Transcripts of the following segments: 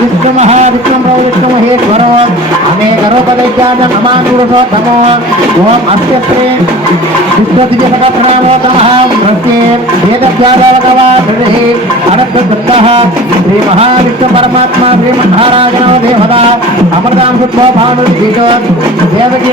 విష్ణుమహావిష్ణుమహేశ్వరో అనేకరూపదైత్యాన నమానురసోత్తమో ఓం అస్య శ్రీ శ్రీ మహావిష్ణు పరమాత్మ శ్రీ మహారాజనో దేవత అమృతాంశుభాను దేవకీ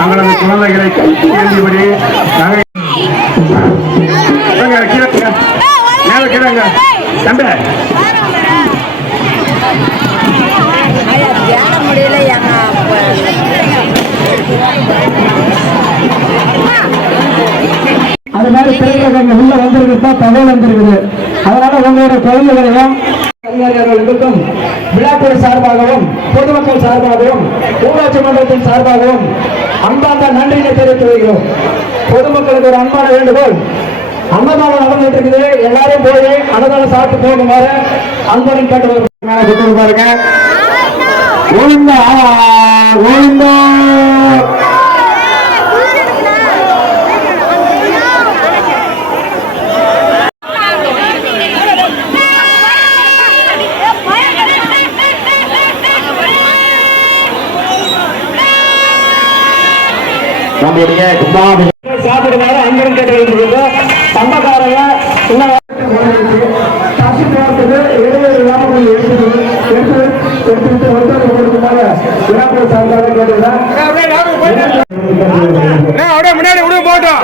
தங்களது குழந்தைகளை கைக்கு ஏந்தியபடி மேல கிடங்க தண்ட முடியல அது மாதிரி பிள்ளைகள் உள்ள வந்திருக்கு தான் தகவல் வந்திருக்குது. அதனால உங்களோட குழந்தைகளையும் அதிகாரிகளுக்கும் விழாக்குழு சார்பாகவும் பொதுமக்கள் சார்பாகவும் ஊராட்சி மன்றத்தின் சார்பாகவும் அன்பார்ந்த நன்றியை தெரிவித்து வருகிறோம். பொதுமக்களுக்கு ஒரு அன்பான வேண்டுகோள். அன்னதானம் நடந்துட்டு இருக்குது எல்லாரும் போய் அன்னதானம் சாப்பிட்டு போகுமாறு அன்பரின் கேட்டு பாருங்க ஒழுங்கா ஒழுங்கா நம்முடைய கும்பாபிஷேகம் சாப்பிடுவாரு அன்புடன் கேட்டு வைத்திருக்கிறோம் சம்பக்காரங்க இன்னும் காசு போகிறதுக்கு இடைவெளி இல்லாம கொஞ்சம் எடுத்து எடுத்து எடுத்துக்கிட்டு ஒருத்தர் கொடுக்குமாறு விழாக்கள் சார்பாக கேட்டுக்கிறேன். அப்படியே முன்னாடி விடு போட்டோம்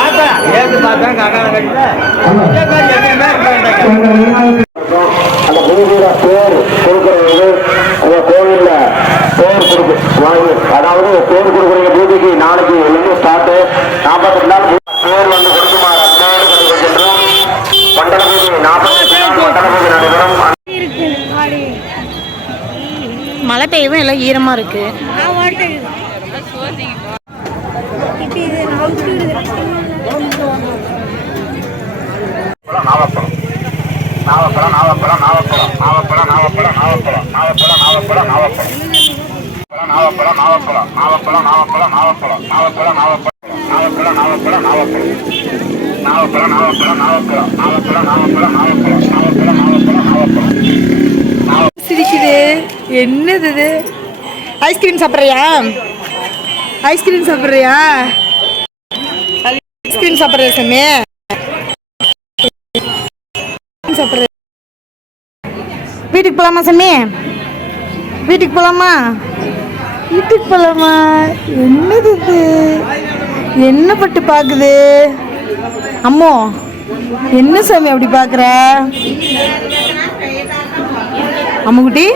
அந்த அதாவது பேர் கொடுக்குறீங்க பூஜைக்கு நாளைக்கு இருந்து ஸ்டார்ட் நாற்பத்தி நாள் பேர் வந்து கொடுக்குமாறு அன்போடு கொண்டிருக்கின்றோம் மண்டல பூஜை நாற்பத்தி மண்டல பூஜை நடைபெறும். மழை பெய்யவும் எல்லாம் ஈரமா இருக்கு. நாவப்பழம் நாவப்பழம் நாவப்பழம் நாவப்பழம் நாவப்பழம் நாவப்பழம் நாவப்பழம் நாவப்பழம் நாவப்பழம் நாவப்பழம் நாவப்பழம் நாவப்பழம் நாவப்பழம் நாவப்பழம் நாவப்பழம் நாவப்பழம் நாவப்பழம் நாவப்பழம் நாவப்பழம் நாவப்பழம் நாவப்பழம் நாவப்பழம் நாவப்பழம் நாவப்பழம் நாவப்பழம் நாவப்பழம் நாவப்பழம் நாவப்பழம் சிரிக்குது என்னது இது ஐஸ்கிரீம் சாப்பிட்றியா ஐஸ்கிரீம் சாப்பிட்றியா ஐஸ்கிரீம் சாப்பிட்றியா சாமி சாப்பிட்ற வீட்டுக்கு போகலாமா சாமி வீட்டுக்கு போகலாமா வீட்டுக்கு போகலாமா என்னது இது? என்ன பட்டு பார்க்குது அம்மோ என்ன சாமி அப்படி பார்க்குற அம்முக்குட்டி